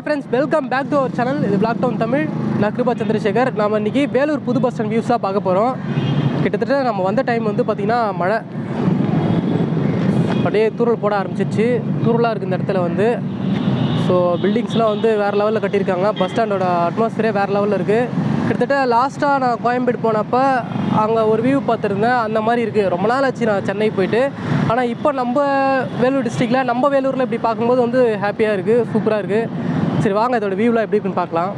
Hi friends, welcome back to our channel. இது Black Town Tamil. நான் கிருபா சந்திரசேகர். நாம் இன்றைக்கி வேலூர் புது பஸ் ஸ்டாண்ட் வியூஸாக பார்க்க போகிறோம். கிட்டத்தட்ட நம்ம வந்த டைம் வந்து பார்த்திங்கன்னா மழை அப்படியே தூரல் போட ஆரம்பிச்சிச்சு. தூரலாக இருக்குது இந்த இடத்துல வந்து. ஸோ பில்டிங்ஸ்லாம் வந்து வேறு லெவலில் கட்டியிருக்காங்க. பஸ் ஸ்டாண்டோட அட்மாஸ்ஃபியரே வேறு லெவலில் இருக்குது. கிட்டத்தட்ட லாஸ்ட்டாக நான் கோயம்பேடு போனப்போ அங்கே ஒரு வியூ பார்த்துருந்தேன். அந்த மாதிரி இருக்குது. ரொம்ப நாள் ஆச்சு நான் சென்னை போயிட்டு. ஆனால் இப்போ நம்ம வேலூர் டிஸ்ட்ரிக்டில் நம்ம வேலூரில் இப்படி பார்க்கும்போது வந்து ஹாப்பியாக இருக்குது, சூப்பராக இருக்குது. சரி வாங்க இதோட வியூவில் எப்படி இருக்குன்னு பார்க்கலாம்.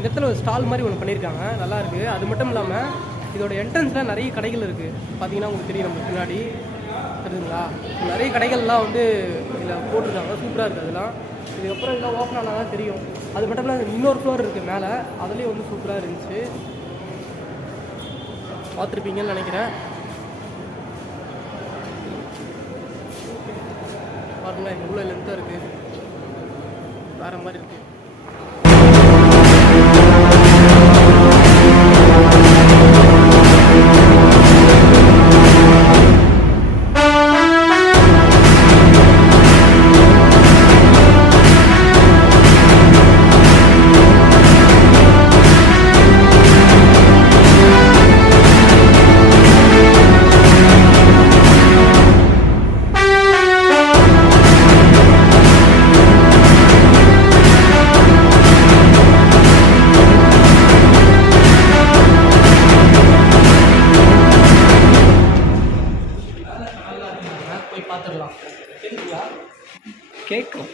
இந்த இடத்துல ஒரு ஸ்டால் மாதிரி ஒன்று பண்ணியிருக்காங்க, நல்லா இருக்குது. அது மட்டும் இல்லாமல் இதோட என்ட்ரன்ஸில் நிறைய கடைகள் இருக்குது. பார்த்தீங்கன்னா உங்களுக்கு தெரியும், நம்ம பின்னாடி தெரியுதுங்களா, நிறைய கடைகள்லாம் வந்து இதில் போட்டிருக்காங்க. சூப்பராக இருக்குது அதெல்லாம். இதுக்கப்புறம் இதெல்லாம் ஓப்பன் ஆனால் தான் தெரியும். அது மட்டும் இல்லாமல் இன்னொரு ஃப்ளோர் இருக்குது மேலே, அதுலேயும் வந்து சூப்பராக இருந்துச்சு. பார்த்துருப்பீங்கன்னு நினைக்கிறேன். பாருங்களேன், இவ்வளோ லென்த்தாக இருக்குது, வேறு மாதிரி இருக்குது. போய் பார்த்துடலாம். கேட்குங்களா? கேட்கும்.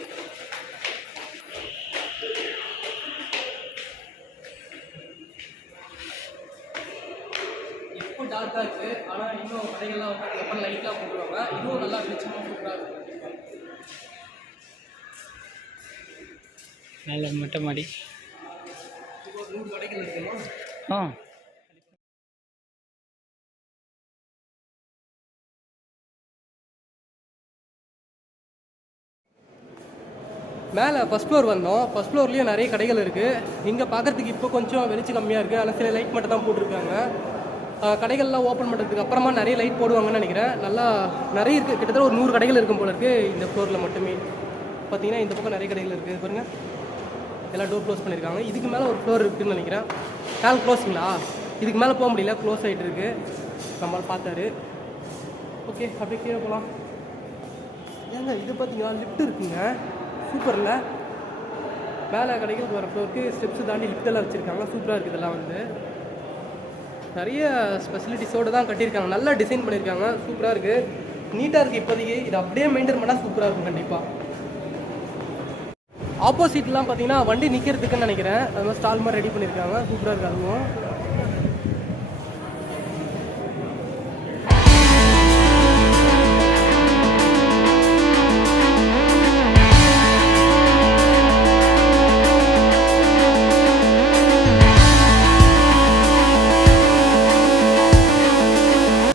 இப்போ டார்க்காக இருக்குது, ஆனால் இன்னும் கடைகள்லாம் வந்து அதுக்கப்புறம் லைட்லாம் போட்டுருவாங்க. இதுவும் நல்லா வெளிச்சமாக சூப்பராக இருக்கும். நல்ல மொட்டை மாடி. இப்போ 100 கடைகள் இருக்குமா? மேலே ஃபஸ்ட் ஃப்ளோர் வந்தோம். ஃபஸ்ட் ஃப்ளோர்லேயும் நிறைய கடைகள் இருக்குது. இங்கே பார்க்குறதுக்கு இப்போ கொஞ்சம் வெளிச்சம் கம்மியாக இருக்குது. ஆனால் சில லைட் மட்டும் தான் போட்டிருக்காங்க. கடைகள்லாம் ஓப்பன் பண்ணுறதுக்கு அப்புறமா நிறைய லைட் போடுவாங்கன்னு நினைக்கிறேன். நல்லா நிறைய இருக்குது. கிட்டத்தட்ட ஒரு 100 கடைகள் இருக்கும் போல இருக்குது இந்த ஃப்ளோரில் மட்டுமே. பார்த்தீங்கன்னா இந்த பக்கம் நிறைய கடைகள் இருக்குது பாருங்கள். எல்லாம் டோர் க்ளோஸ் பண்ணியிருக்காங்க. இதுக்கு மேலே ஒரு ஃப்ளோர் இருக்குதுன்னு நினைக்கிறேன். மேலே க்ளோஸுங்களா? இதுக்கு மேலே போக முடியல, க்ளோஸ் ஆகிட்டு இருக்குது. நம்மளால் பார்த்தாரு. ஓகே, அப்படியே கீழே போகலாம். ஏங்க இது பார்த்தீங்கன்னா லிஃப்ட் இருக்குங்க, சூப்பரில். மேலே கடைகளுக்கு வர ஃப்ளோருக்கு ஸ்டெப்ஸு தாண்டி லிஃப்டெல்லாம் வச்சுருக்காங்க. சூப்பராக இருக்குது. இதெல்லாம் வந்து நிறைய ஸ்பெசிலிட்டிஸோடு தான் கட்டியிருக்காங்க. நல்லா டிசைன் பண்ணியிருக்காங்க. சூப்பராக இருக்குது, நீட்டாக இருக்குது. இப்போதைக்கு இது அப்படியே மெயின்டைன் பண்ணால் சூப்பராக இருக்கும் கண்டிப்பாக. ஆப்போசிட்லாம் பார்த்தீங்கன்னா வண்டி நிற்கிறதுக்குன்னு நினைக்கிறேன். அது மாதிரி ஸ்டால் மாதிரி ரெடி பண்ணியிருக்காங்க. சூப்பராக இருக்குது அதுவும்.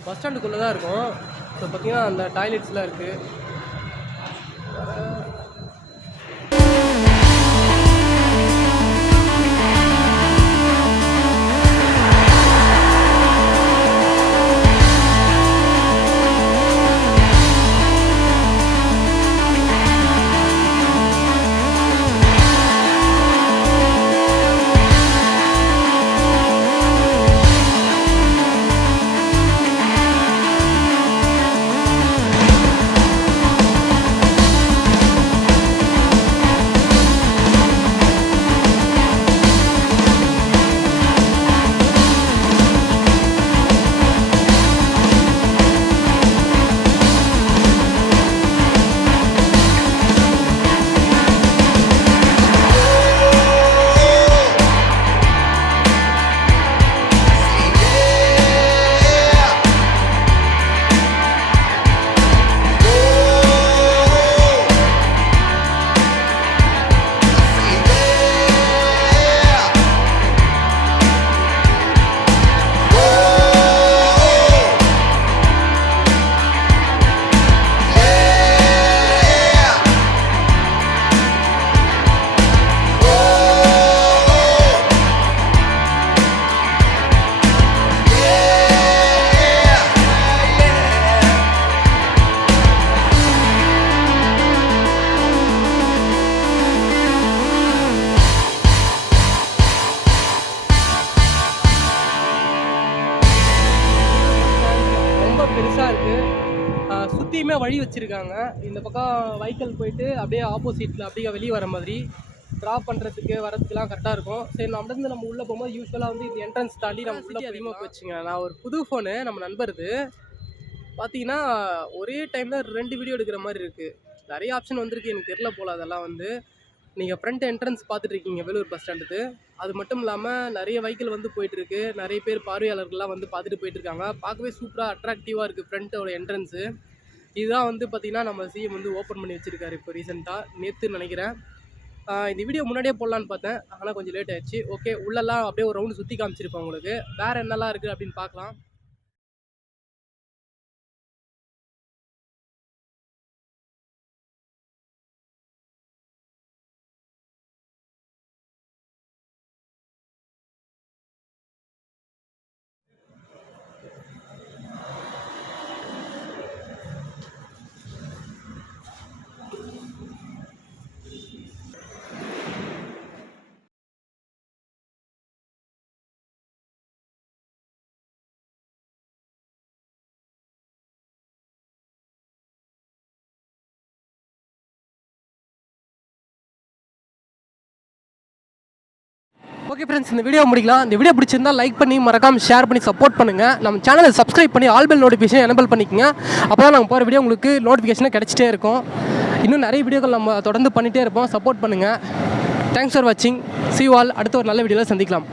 பஸ் ஸ்டாண்டுக்குள்ளே தான் இருக்கும். ஸோ பார்த்தீங்கன்னா அந்த டாய்லெட்ஸ்லாம் இருக்குது. பெருசாக இருக்குது. சுற்றியுமே வழி வச்சுருக்காங்க. இந்த பக்கம் வெஹிக்கிள் போயிட்டு அப்படியே ஆப்போசிட்டில் அப்படியே வெளியே வர மாதிரி ட்ராப் பண்ணுறதுக்கு வரதுக்குலாம் கரெக்டாக இருக்கும். சரி, நம்மளேருந்து நம்ம உள்ளே போகும்போது யூஸ்வலாக வந்து இந்த என்ட்ரன்ஸ் தாண்டி நம்ம உள்ளே அதிகமாக போச்சுங்க. நான் ஒரு புது ஃபோனு நம்ம நண்பருது பார்த்தீங்கன்னா ஒரே டைமில் 2 வீடியோ எடுக்கிற மாதிரி இருக்குது. நிறைய ஆப்ஷன் வந்திருக்கு, எனக்கு தெரில போல். அதெல்லாம் வந்து நீங்கள் ஃப்ரண்ட் என்ட்ரன்ஸ் பார்த்துட்ருக்கீங்க வேலூர் பஸ் ஸ்டாண்டுக்கு. அது மட்டும் இல்லாமல் நிறைய வெஹிக்கிள் வந்து போயிட்டுருக்கு. நிறைய பேர் பார்வையாளர்கள்லாம் வந்து பார்த்துட்டு போயிட்டுருக்காங்க. பார்க்கவே சூப்பராக அட்ராக்டிவாக இருக்குது ஃப்ரண்ட்டோட என்ட்ரன்ஸு. இதுதான் வந்து பார்த்திங்கன்னா நம்ம சிஎம் வந்து ஓப்பன் பண்ணி வச்சுருக்காரு இப்போ ரீசெண்டாக, நேற்றுன்னு நினைக்கிறேன். இந்த வீடியோ முன்னாடியே போடலான்னு பார்த்தேன், ஆனால் கொஞ்சம் லேட் ஆகிடுச்சு. ஓகே, உள்ளெல்லாம் அப்படியே ஒரு ரவுண்டு சுற்றி காமிச்சிருப்பேன் உங்களுக்கு. வேறு என்னெல்லாம் இருக்குது அப்படின்னு பார்க்கலாம். ஓகே ஃப்ரெண்ட்ஸ், இந்த வீடியோ முடிக்கலாம். இந்த வீடியோ பிடிச்சிருந்தால் லைக் பண்ணி மறக்காமல் ஷேர் பண்ணி சப்போர்ட் பண்ணுங்கள். நம்ம சேனலை சப்ஸ்கிரைப் பண்ணி ஆல் பெல் நோட்டிஃபிகேஷன் எனேபிள் பண்ணிக்கங்க. அப்போ தான் நாங்கள் போகிற வீடியோ உங்களுக்கு நோட்டிஃபிகேஷனாக கிடச்சிட்டே இருக்கும். இன்னும் நிறைய வீடியோக்கள் நம்ம தொடர்ந்து பண்ணிகிட்டே இருப்போம். சப்போர்ட் பண்ணுங்கள். தேங்க்ஸ் ஃபார் வாட்சிங். See you all. அடுத்த ஒரு நல்ல வீடியோவில் சந்திக்கலாம்.